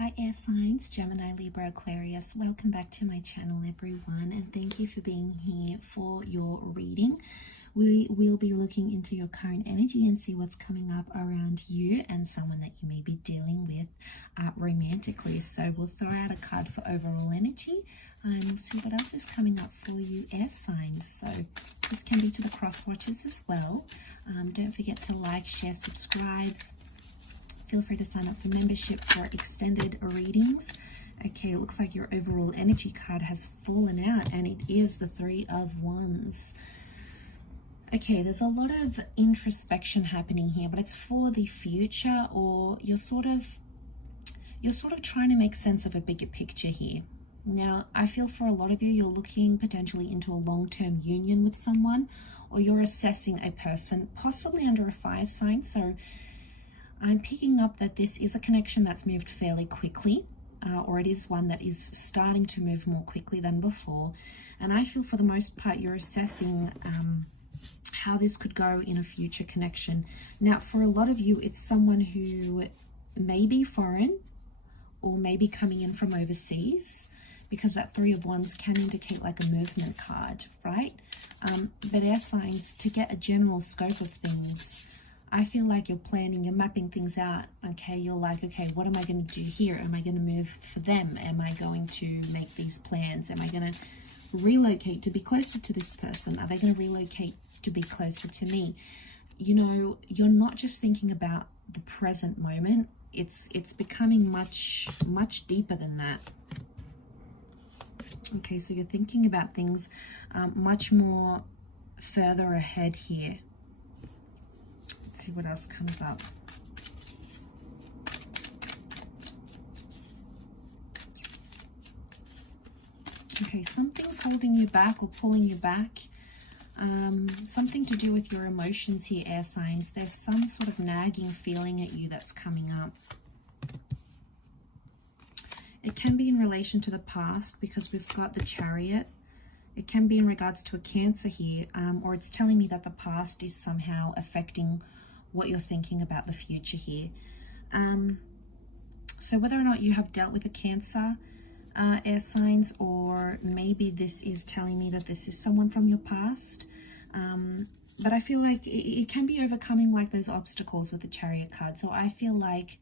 Hi air signs, Gemini, Libra, Aquarius. Welcome back to my channel everyone, and thank you for being here for your reading. We will be looking into your current energy and see what's coming up around you and someone that you may be dealing with romantically. So we'll throw out a card for overall energy and see what else is coming up for you air signs. So this can be to the cross watchers as well. Don't forget to like, share, subscribe. Feel free to sign up for membership for extended readings. Okay, it looks like your overall energy card has fallen out, and it is the Three of Wands. Okay, there's a lot of introspection happening here, but it's for the future, or you're sort of trying to make sense of a bigger picture here. Now, I feel for a lot of you, you're looking potentially into a long-term union with someone, or you're assessing a person, possibly under a fire sign. So I'm picking up that this is a connection that's moved fairly quickly, or it is one that is starting to move more quickly than before. And I feel for the most part you're assessing how this could go in a future connection. Now, for a lot of you, it's someone who may be foreign or may be coming in from overseas, because that Three of Wands can indicate like a movement card, right? But air signs, to get a general scope of things, I feel like you're planning, you're mapping things out, okay? You're like, okay, what am I going to do here? Am I going to move for them? Am I going to make these plans? Am I going to relocate to be closer to this person? Are they going to relocate to be closer to me? You know, you're not just thinking about the present moment. It's becoming much deeper than that. Okay, so you're thinking about things much more further ahead here. Let's see what else comes up. Okay, something's holding you back or pulling you back. Something to do with your emotions here, air signs. There's some sort of nagging feeling at you that's coming up. It can be in relation to the past, because we've got the Chariot. It can be in regards to a Cancer here, or it's telling me that the past is somehow affecting what you're thinking about the future here. So whether or not you have dealt with a Cancer, air signs, or maybe this is telling me that this is someone from your past, but I feel like it can be overcoming like those obstacles with the Chariot card. So I feel like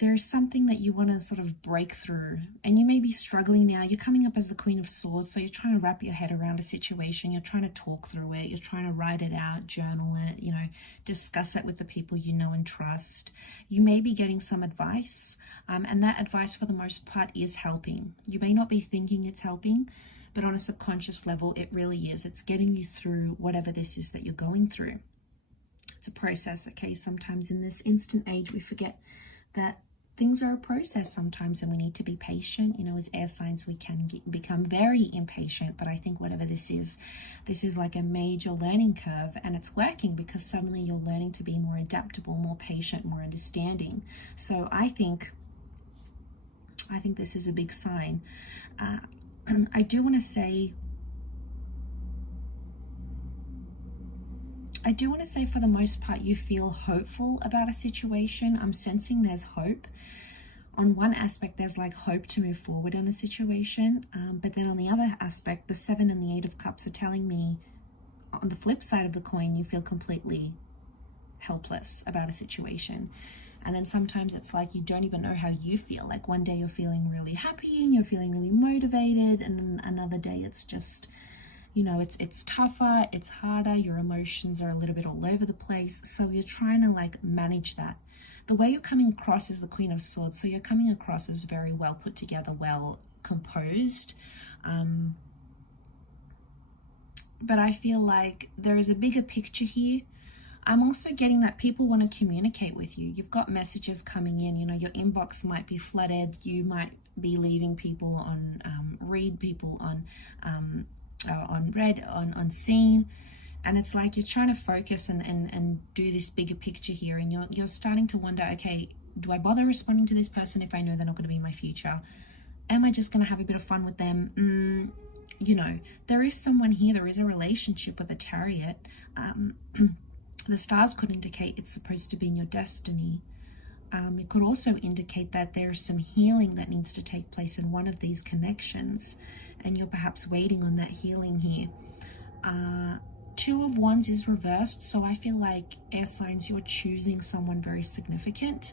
there's something that you want to sort of break through, and you may be struggling now. You're coming up as the Queen of Swords, so you're trying to wrap your head around a situation. You're trying to talk through it. You're trying to write it out, journal it, you know, discuss it with the people you know and trust. You may be getting some advice, and that advice for the most part is helping. You may not be thinking it's helping, but on a subconscious level, it really is. It's getting you through whatever this is that you're going through. It's a process, okay? Sometimes in this instant age, we forget that things are a process sometimes, and we need to be patient. You know, as air signs, we can become very impatient, but I think whatever this is like a major learning curve, and it's working because suddenly you're learning to be more adaptable, more patient, more understanding. So I think this is a big sign. I do want to say for the most part, you feel hopeful about a situation. I'm sensing there's hope. On one aspect, there's like hope to move forward in a situation. But then on the other aspect, the 7 and the 8 of Cups are telling me, on the flip side of the coin, you feel completely helpless about a situation. And then sometimes it's like you don't even know how you feel. Like one day you're feeling really happy and you're feeling really motivated, and then another day it's just, you know, it's tougher, it's harder, your emotions are a little bit all over the place. So you're trying to like manage that. The way you're coming across is the Queen of Swords. So you're coming across as very well put together, well composed. But I feel like there is a bigger picture here. I'm also getting that people want to communicate with you. You've got messages coming in, you know, your inbox might be flooded. You might be leaving people on read, people on read, on seen, and it's like you're trying to focus and do this bigger picture here, and you're starting to wonder, okay, do I bother responding to this person if I know they're not going to be in my future? Am I just going to have a bit of fun with them? You know, there is someone here, there is a relationship with a Chariot. The stars could indicate it's supposed to be in your destiny. It could also indicate that there's some healing that needs to take place in one of these connections, and you're perhaps waiting on that healing here. Two of Wands is reversed, so I feel like, air signs, you're choosing someone very significant.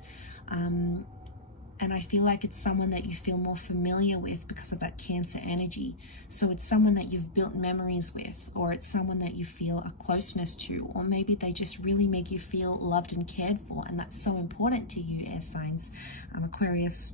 And I feel like it's someone that you feel more familiar with because of that Cancer energy. So it's someone that you've built memories with, or it's someone that you feel a closeness to, or maybe they just really make you feel loved and cared for. And that's so important to you, air signs, Aquarius,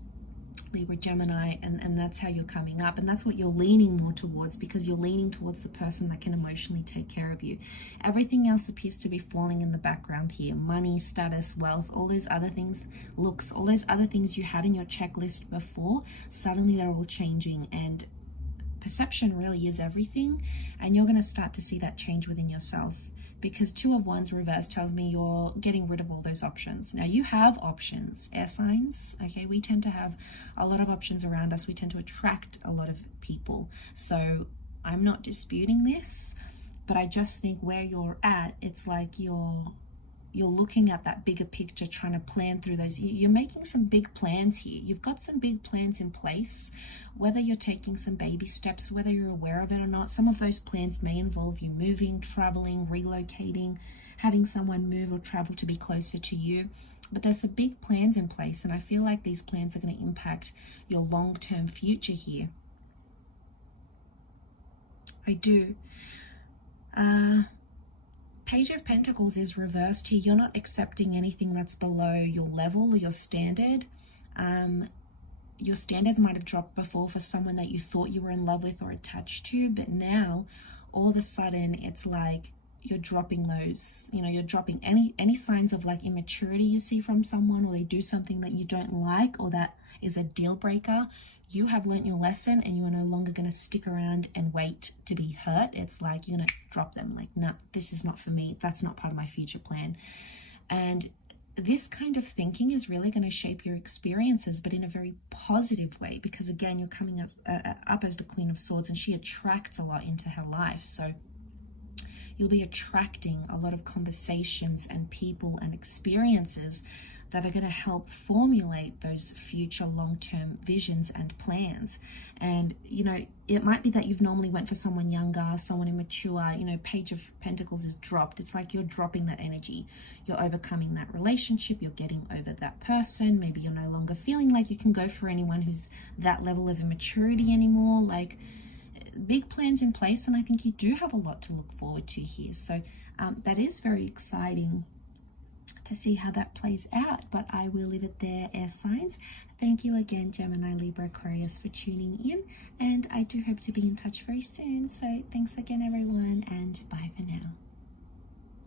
Libra, Gemini, and that's how you're coming up, and that's what you're leaning more towards, because you're leaning towards the person that can emotionally take care of you. Everything else appears to be falling in the background here. Money, status, wealth, all those other things, looks, all those other things you had in your checklist before, suddenly they're all changing, and perception really is everything, and you're going to start to see that change within yourself. Because Two of Wands reverse tells me you're getting rid of all those options. Now, you have options, air signs, okay? We tend to have a lot of options around us. We tend to attract a lot of people. So I'm not disputing this, but I just think where you're at, it's like you're looking at that bigger picture, trying to plan through those. You're making some big plans here. You've got some big plans in place, whether you're taking some baby steps, whether you're aware of it or not. Some of those plans may involve you moving, traveling, relocating, having someone move or travel to be closer to you. But there's some big plans in place, and I feel like these plans are going to impact your long-term future here. I do. Page of Pentacles is reversed here. You're not accepting anything that's below your level or your standard. Your standards might have dropped before for someone that you thought you were in love with or attached to, but now all of a sudden it's like you're dropping those, you're dropping any signs of like immaturity you see from someone, or they do something that you don't like or that is a deal breaker. You have learnt your lesson, and you are no longer going to stick around and wait to be hurt. It's like you're going to drop them, like, no, this is not for me. That's not part of my future plan. And this kind of thinking is really going to shape your experiences, but in a very positive way, because again, you're coming up as the Queen of Swords, and she attracts a lot into her life. So you'll be attracting a lot of conversations and people and experiences that are going to help formulate those future long-term visions and plans. And it might be that you've normally went for someone younger, someone immature. Page of Pentacles is dropped. It's like you're dropping that energy. You're overcoming that relationship. You're getting over that person. Maybe you're no longer feeling like you can go for anyone who's that level of immaturity anymore. Like, big plans in place, and I think you do have a lot to look forward to here. So that is very exciting to see how that plays out, but I will leave it there, air signs. Thank you again, Gemini, Libra, Aquarius, for tuning in, and I do hope to be in touch very soon. So thanks again, everyone, and bye for now.